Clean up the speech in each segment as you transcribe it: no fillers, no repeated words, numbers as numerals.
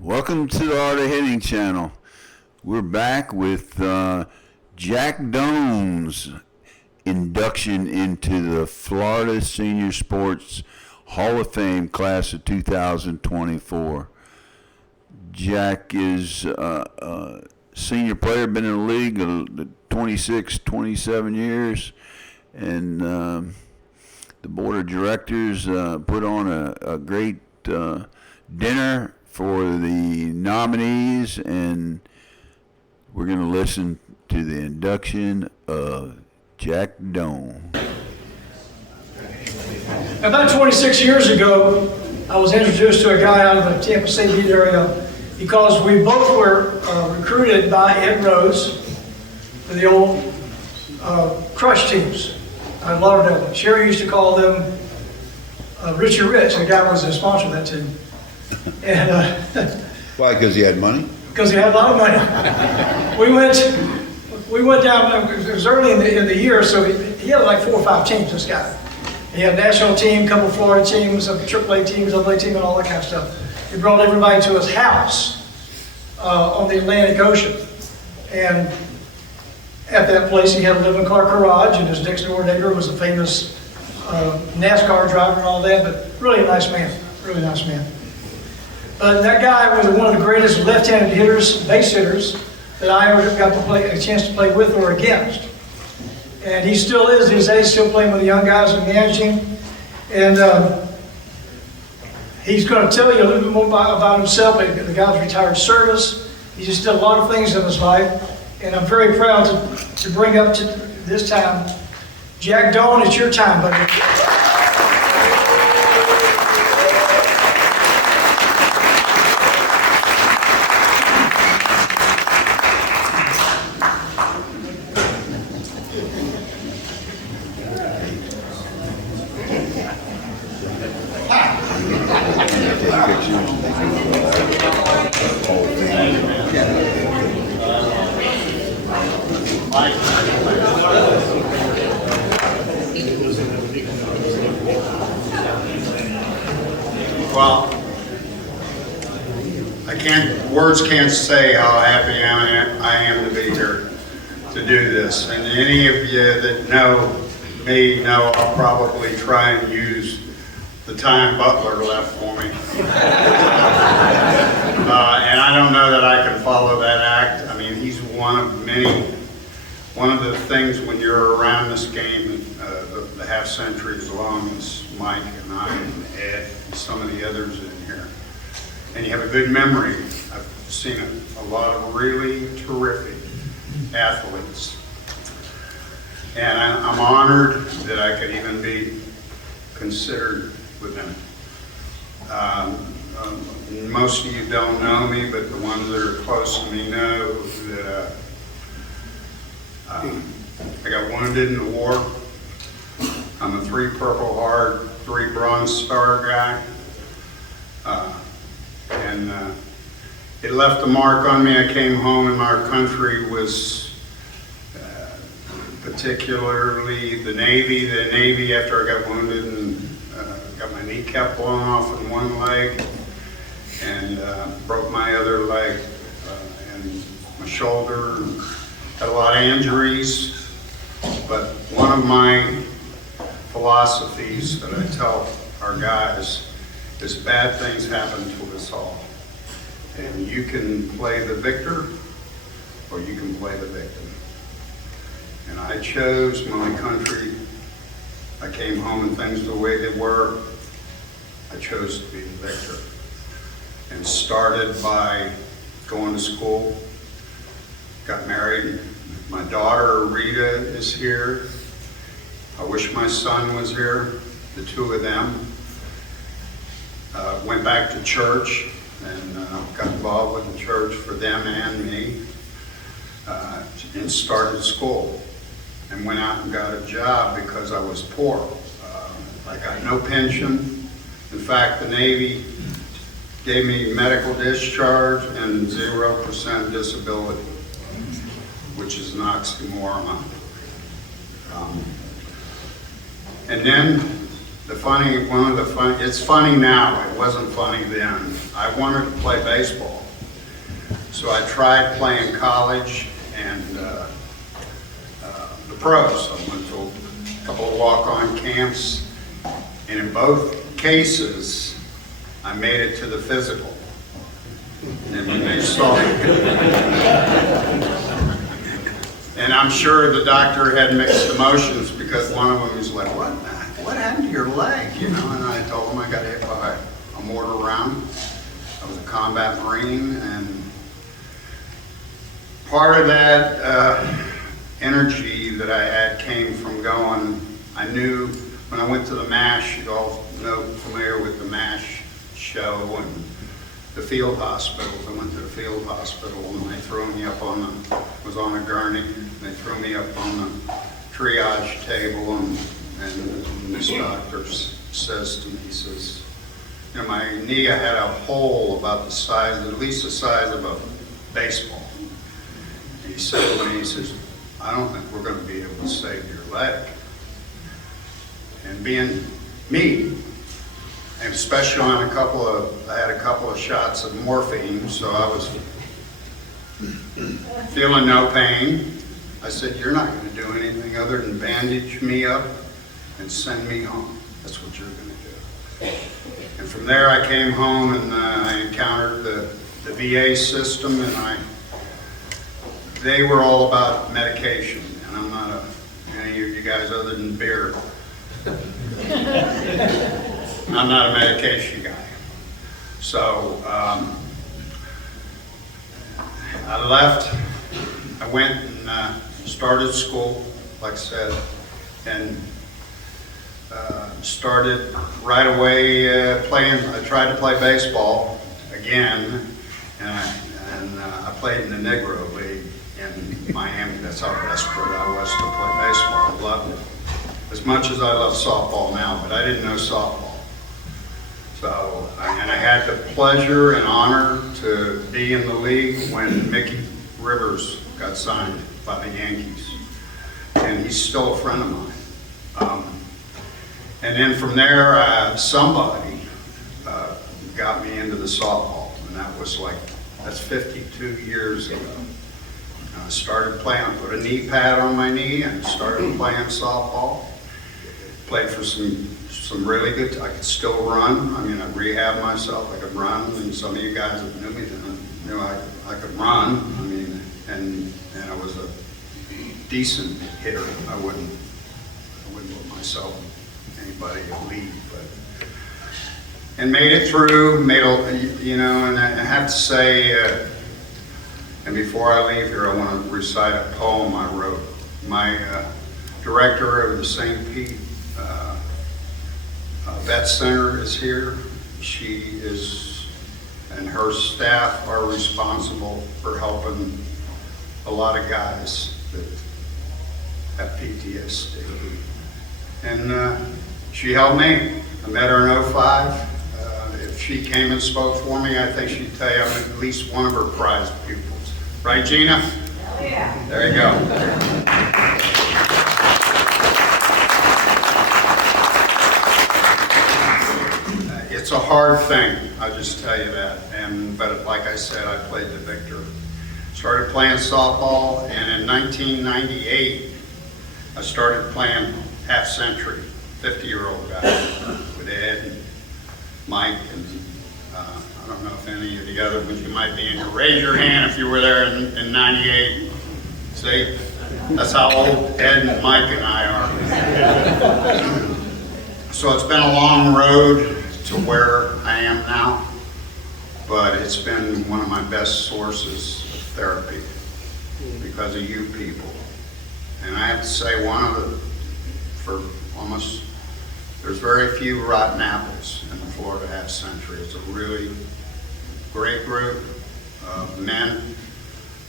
Welcome to the Art of Hitting channel. We're back with Jack Doan's induction into the Florida Senior Sports Hall of Fame class of 2024. Jack is a senior player, been in the league 26, 27 years, and the board of directors put on a great dinner for the nominees, and we're going to listen to the induction of Jack Doan. About 26 years ago, I was introduced to a guy out of the Tampa St. Pete area because we both were recruited by Ed Rose for the old crush teams at Lauderdale. Sherry used to call them Richie Rich. The guy was the sponsor of that team. And Why? Because he had money? Because he had a lot of money. We went down. It was early in the year, so he had like 4 or 5 teams. This guy, he had a national team, a couple of Florida teams, a AAA teams, AA team, and all that kind of stuff. He brought everybody to his house on the Atlantic Ocean, and at that place he had a living car garage, and his next door neighbor was a famous NASCAR driver and all that. But really a nice man, really nice man. That guy was one of the greatest left-handed hitters, base hitters, that I ever got to play, a chance to play with or against. And he still is, his age, still playing with the young guys and managing. And he's going to tell you a little bit more about himself. The guy's retired service. He just did a lot of things in his life. And I'm very proud to bring up to this time, Jack Doan, it's your time, buddy. Well, words can't say how happy I am to be here to do this. And any of you that know me know I'll probably try and use the time Butler left for me. And I don't know that I can follow that act. I mean, he's one of many. One of the things when you're around this game, the half century as long as Mike and I and Ed and some of the others in here, and you have a good memory. I've seen a lot of really terrific athletes, and I'm honored that I could even be considered with them. Most of you don't know me, but the ones that are close to me know that I got wounded in the war. I'm a 3 Purple Heart, 3 Bronze Star guy. And it left a mark on me. I came home and our country was particularly the Navy. The Navy, after I got wounded and got my kneecap blown off in one leg and broke my other leg and my shoulder. And had a lot of injuries, but one of my philosophies that I tell our guys is bad things happen to us all. And you can play the victor or you can play the victim. And I chose my country. I came home and things the way they were. I chose to be the victor. And started by going to school, got married. My daughter Rita is here. I wish my son was here, the 2 of them. Went back to church and got involved with the church for them and me, and started school and went out and got a job because I was poor. I got no pension. In fact, the Navy gave me medical discharge and 0% disability, which is an oxymoron. And then it's funny now, it wasn't funny then. I wanted to play baseball. So I tried playing college and the pros. I went to a couple of walk-on camps, and in both cases, I made it to the physical. And when they saw and I'm sure the doctor had mixed emotions because one of them was like, what happened to your leg? You know, and I told him I got hit by a mortar round. I was a combat Marine, and part of that energy that I had came from going, I knew when I went to the MASH, you all know, familiar with the MASH show and the field hospitals. I went to the field hospital and they threw me up was on a gurney. They threw me up on the triage table and this doctor says to me, he says, you know, my knee, I had a hole about the size, at least the size of a baseball. And he said to me, he says, I don't think we're going to be able to save your leg. And being me, and especially on I had a couple of shots of morphine, so I was feeling no pain. I said, you're not going to do anything other than bandage me up and send me home. That's what you're going to do. And from there I came home and I encountered the VA system, and they were all about medication, and I'm not any of you guys other than beer. I'm not a medication guy. So I left, I went and started school, like I said, and started right away playing. I tried to play baseball again, and I played in the Negro League in Miami. That's how desperate I was to play baseball. I loved it. As much as I love softball now, but I didn't know softball. So, and I had the pleasure and honor to be in the league when Mickey Rivers got signed by the Yankees. And he's still a friend of mine. And then from there, somebody got me into the softball, and that's 52 years ago. I started playing, I put a knee pad on my knee and started playing softball. Played for some really good, I could still run. I mean, I rehabbed myself, I could run, and some of you guys that knew me then knew I could run. I mean, and I was a decent hitter. I wouldn't put myself anybody elite, but and made it through. And I have to say, and before I leave here, I want to recite a poem I wrote. My director of the St. Pete Vet Center is here. She is, and her staff are responsible for helping a lot of guys that have PTSD. And she helped me. I met her in 05. If she came and spoke for me, I think she'd tell you I'm at least one of her prized pupils. Right, Gina? Hell yeah. There you go. It's a hard thing, I'll just tell you that. But like I said, I played the victor. Started playing softball, and in 1998, I started playing half century, 50-year-old guy with Ed and Mike, and I don't know if any of the other ones, you might be in here. Raise your hand if you were there in 98. See, that's how old Ed and Mike and I are. So it's been a long road to where I am now, but it's been one of my best sources of therapy because of you people. And I have to say, there's very few rotten apples in the Florida half century. It's a really great group of men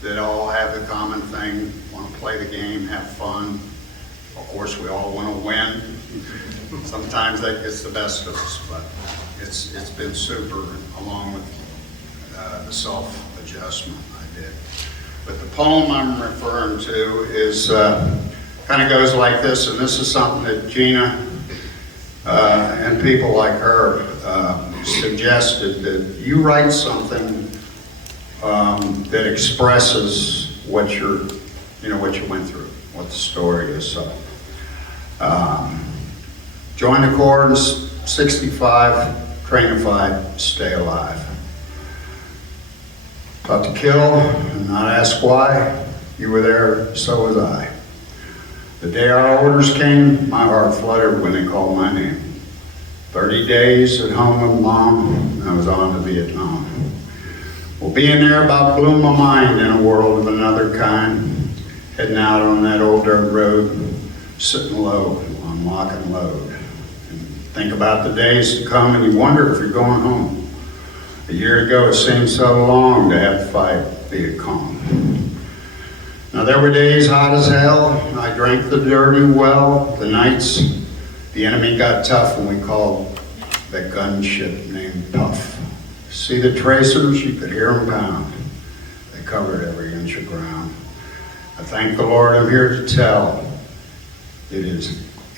that all have the common thing, want to play the game, have fun. Of course, we all want to win. Sometimes that gets the best of us, but it's been super, along with the self-adjustment I did. But the poem I'm referring to is kind of goes like this, and this is something that Gina and people like her suggested that you write something that expresses what what you went through, what the story is. So, join the Corps in 65, train to fight, stay alive. Taught to kill and not ask why. You were there, so was I. The day our orders came, my heart fluttered when they called my name. 30 days at home with Mom, and I was on to Vietnam. Well, being there about blew my mind in a world of another kind. Heading out on that old dirt road, sitting low on lock and load. And think about the days to come and you wonder if you're going home. A year ago it seemed so long to have to fight Viet Cong. Now there were days hot as hell. I drank the dirty well. The nights the enemy got tough when we called that gunship named Puff. See the tracers, you could hear them pound. They covered every inch of ground. I thank the Lord I'm here to tell. It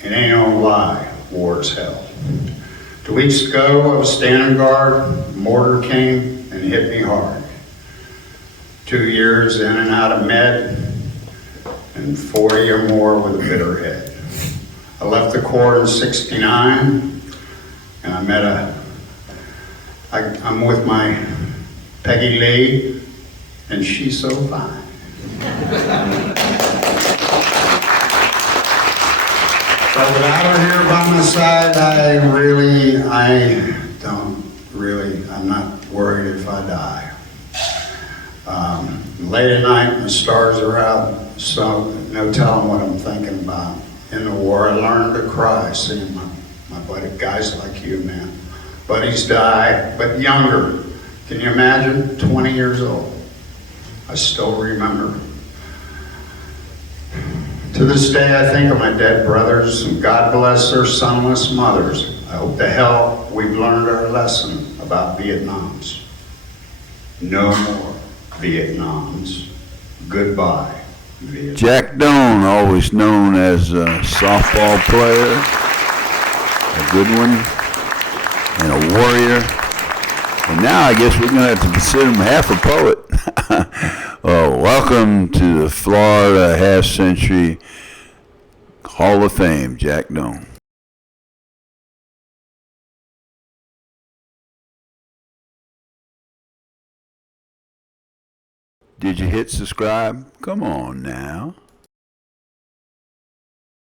ain't no lie, war is hell. 2 weeks ago, I was standing guard, mortar came and hit me hard. 2 years in and out of med, and 40 or more with a bitter head. I left the Corps in 69, and I'm with my Peggy Lee, and she's so fine. But without her here by my side, I'm not worried if I die. Late at night, when the stars are out, so no telling what I'm thinking about. In the war, I learned to cry, seeing my buddy, guys like you, man. Buddies die, but younger. Can you imagine? 20 years old. I still remember. To this day, I think of my dead brothers, and God bless their sonless mothers. I hope to hell we've learned our lesson about Vietnams. No more Vietnams. Goodbye, Vietnam. Jack Doan, always known as a softball player, a good one, and a warrior. And now I guess we're going to have to consider him half a poet. Welcome to the Florida Half-Century Hall of Fame, Jack Doan. Did you hit subscribe? Come on now.